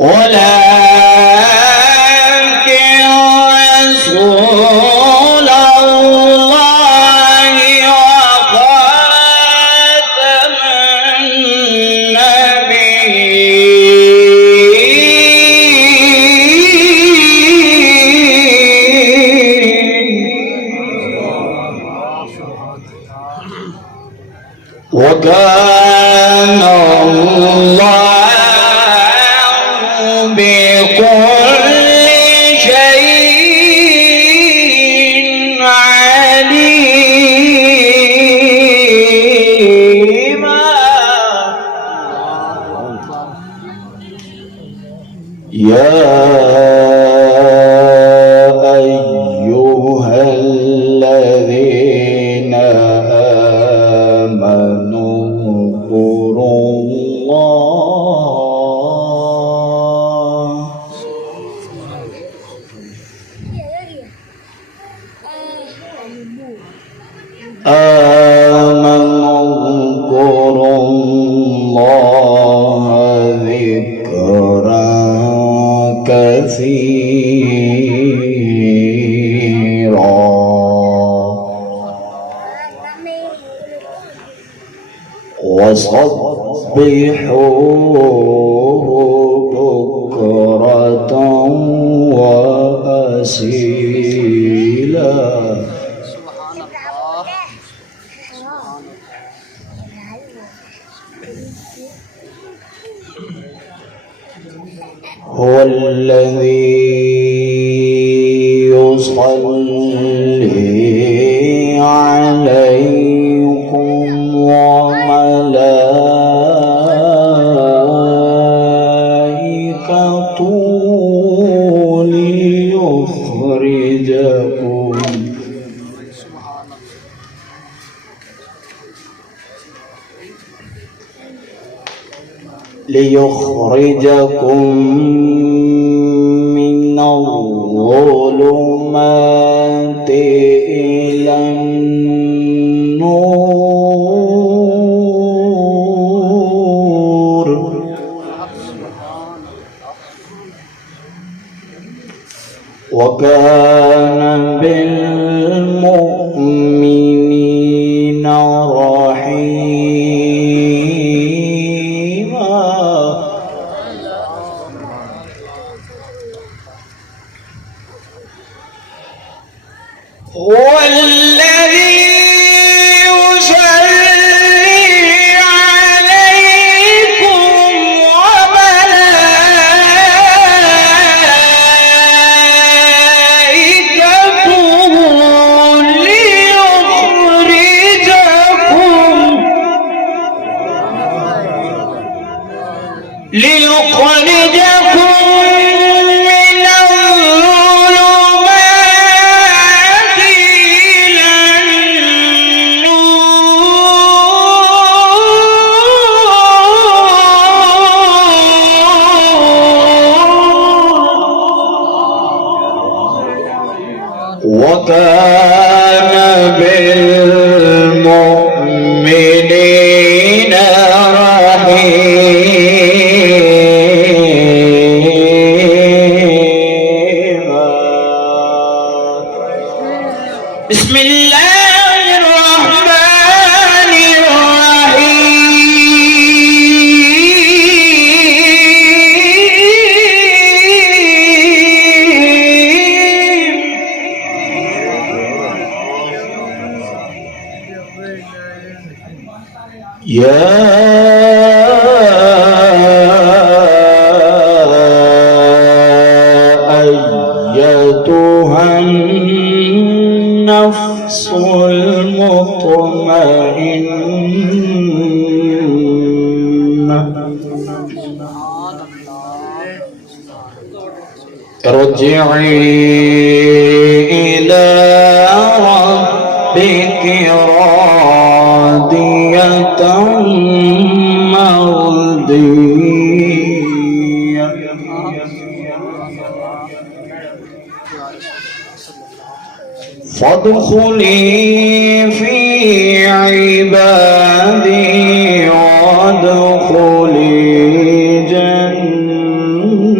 ولكن رسول الله وخاتم النبيين وكان الله بكل شيء عليما يا أيها الذين آمنوا اذكروا الله ذكرا كثيرا وسبحوه بكرة وأصيلا هو الذي يصلي عليكم وملائكته ليخرجكم من الظلمات إلى النور وكان بالمؤمنين رحيما هو الذي ليخرجكم من الظلمات إلى النور وكان بالمؤمنين بسم الله الرحمن الرحيم يا أيتها النفس المطمئنة ارجعي إلى ربك راضية مرضية فادخلي في عبادي وادخلي جنتي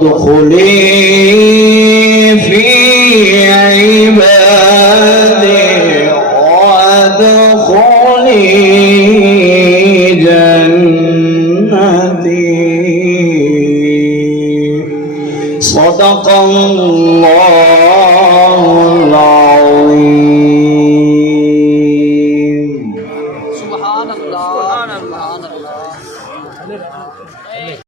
وادخلي في عبادي وادخلي جنتي. صدق الله العظيم. سبحان الله.